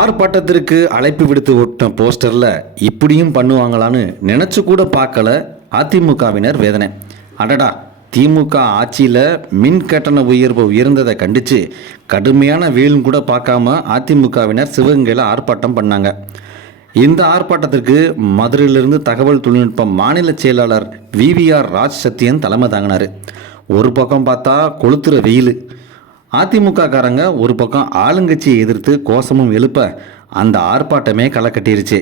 ஆர்ப்பாட்டத்திற்கு அழைப்பு விடுத்து விட்ட போஸ்டரில் இப்படியும் பண்ணுவாங்களான்னு நினச்சி கூட பார்க்கல அதிமுகவினர் வேதனை. அடடா திமுக ஆட்சியில் மின் கட்டண உயர்வு உயர்ந்ததை கண்டித்து கடுமையான வெயிலும் கூட பார்க்காம அதிமுகவினர் சிவகங்கையில் ஆர்ப்பாட்டம் பண்ணாங்க. இந்த ஆர்ப்பாட்டத்திற்கு மதுரையிலிருந்து தகவல் தொழில்நுட்ப மாநில செயலாளர் விவிஆர் ராஜ் சத்தியன் தலைமை தாங்கினார். ஒரு பக்கம் பார்த்தா கொளுத்துற வெயில் அதிமுக காரங்க ஒரு பக்கம் ஆளுங்கட்சியை எதிர்த்து கோஷமும் எழுப்ப அந்த ஆர்ப்பாட்டமே களை கட்டிருச்சு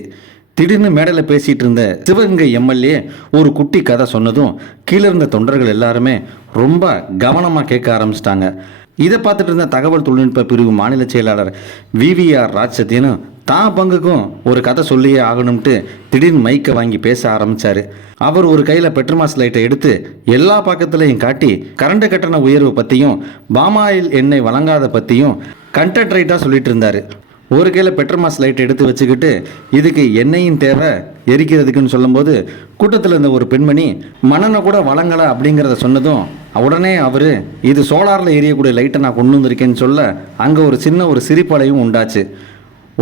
திடீர்னு மேடையில் பேசிகிட்டு இருந்த சிவகங்கை எம்எல்ஏ ஒரு குட்டி கதை சொன்னதும் கீழே இருந்த தொண்டர்கள் எல்லாருமே ரொம்ப கவனமாக கேட்க ஆரம்பிச்சிட்டாங்க. இதை பார்த்துட்டு இருந்த தகவல் தொழில்நுட்ப பிரிவு மாநில செயலாளர் விவிஆர் ராஜ் தான் பங்குக்கும் ஒரு கதை சொல்லியே ஆகணும்ட்டு திடீர்னு மைக்கை வாங்கி பேச ஆரம்பித்தார் அவர் ஒரு கையில் பெட்ரோமாஸ் லைட்டை எடுத்து எல்லா பக்கத்துலையும் காட்டி கரண்ட் கட்டண உயர்வு பற்றியும் பாமாயில் எண்ணெய் வழங்காத பற்றியும் கண்டென்ட் ரைட்டாக சொல்லிட்டு இருந்தார். ஒரு கையில் பெட்ரோமாஸ் லைட் எடுத்து வச்சுக்கிட்டு இதுக்கு எண்ணெயும் தேவை எரிக்கிறதுக்குன்னு சொல்லும்போது கூட்டத்தில் இருந்த ஒரு பெண்மணி மணனை கூட வழங்கலை அப்படிங்கிறத சொன்னதும் உடனே அவர் இது சோலாரில் எரியக்கூடிய லைட்டை நான் கொண்டு வந்திருக்கேன்னு சொல்ல அங்கே ஒரு சின்ன ஒரு சிரிப்பலையும் உண்டாச்சு.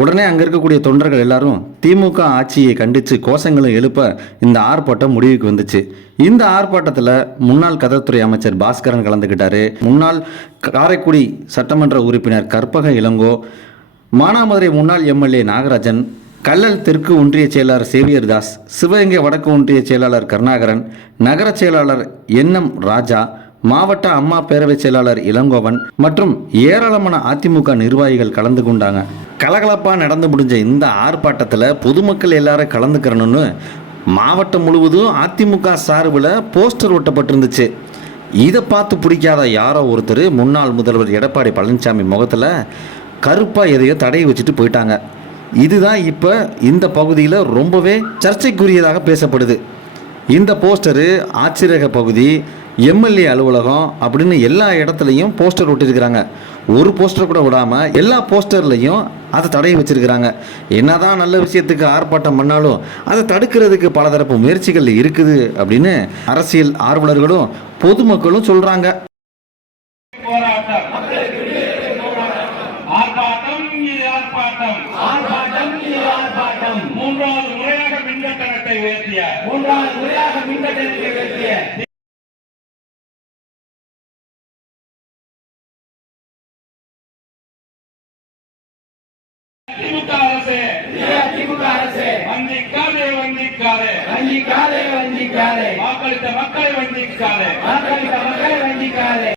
உடனே அங்கே இருக்கக்கூடிய தொண்டர்கள் எல்லாரும் திமுக ஆட்சியை கண்டித்து கோஷங்களும் எழுப்ப இந்த ஆர்ப்பாட்டம் முடிவுக்கு வந்துச்சு. இந்த ஆர்ப்பாட்டத்தில் முன்னாள் கதத்துறை அமைச்சர் பாஸ்கரன் கலந்துக்கிட்டாரு. முன்னாள் காரைக்குடி சட்டமன்ற உறுப்பினர் கற்பக இளங்கோ மானாமதுரை முன்னாள் எம்எல்ஏ நாகராஜன் கல்லல் தெற்கு ஒன்றிய செயலாளர் சேவியர் தாஸ் சிவகங்கை வடக்கு ஒன்றிய செயலாளர் கருணாகரன் நகர செயலாளர் என்எம் ராஜா மாவட்ட அம்மா பேரவைச் செயலாளர் இளங்கோவன் மற்றும் ஏராளமான அதிமுக நிர்வாகிகள் கலந்து கொண்டாங்க. கலகலப்பாக நடந்து முடிஞ்ச இந்த ஆர்ப்பாட்டத்தில் பொதுமக்கள் எல்லாரும் கலந்துக்கிறணும்னு மாவட்டம் முழுவதும் அதிமுக சார்பில் போஸ்டர் ஒட்டப்பட்டிருந்துச்சு. இதை பார்த்து பிடிக்காத யாரோ ஒருத்தர் முன்னாள் முதல்வர் எடப்பாடி பழனிசாமி முகத்தில் கருப்பாக எதையோ தடையை வச்சுட்டு போயிட்டாங்க. இதுதான் இப்போ இந்த பகுதியில் ரொம்பவே சர்ச்சைக்குரியதாக பேசப்படுது. இந்த போஸ்டரு ஆச்சரியக பகுதி எம்எல்ஏ அலுவலகம் அப்படின்னு எல்லா இடத்துலையும் போஸ்டர் ஒட்டியிருக்கிறாங்க ஒரு போஸ்டர் கூட விடாமல் எல்லா போஸ்டர்லையும் அதை தடைய வச்சிருக்கிறாங்க. என்னதான் நல்ல விஷயத்துக்கு ஆர்ப்பாட்டம் பண்ணாலும் அதை தடுக்கிறதுக்கு பலதரப்பு முயற்சிகள் இருக்குது அப்படின்னு அரசியல் ஆர்வலர்களும் பொதுமக்களும் சொல்கிறாங்க போராட்டம் ஆர்ப்பாட்டம் இது ஆர்ப்பாட்டம். ஆர்ப்பாட்டம் இது ஆர்ப்பாட்டம். மூன்றாவது முறையாக மின்கட்டணத்தை உயர்த்திய. மூன்றாவது முறையாக மின்கட்டணத்தை உயர்த்திய. திமுக அரசு. திமுக அரசு. வந்திக்காதே வந்திக்காதே. வஞ்சிக்காதே வஞ்சிக்காதே வாக்களித்த மக்களை வந்திக்காதே. வாக்களித்த மக்களை வஞ்சிக்காதே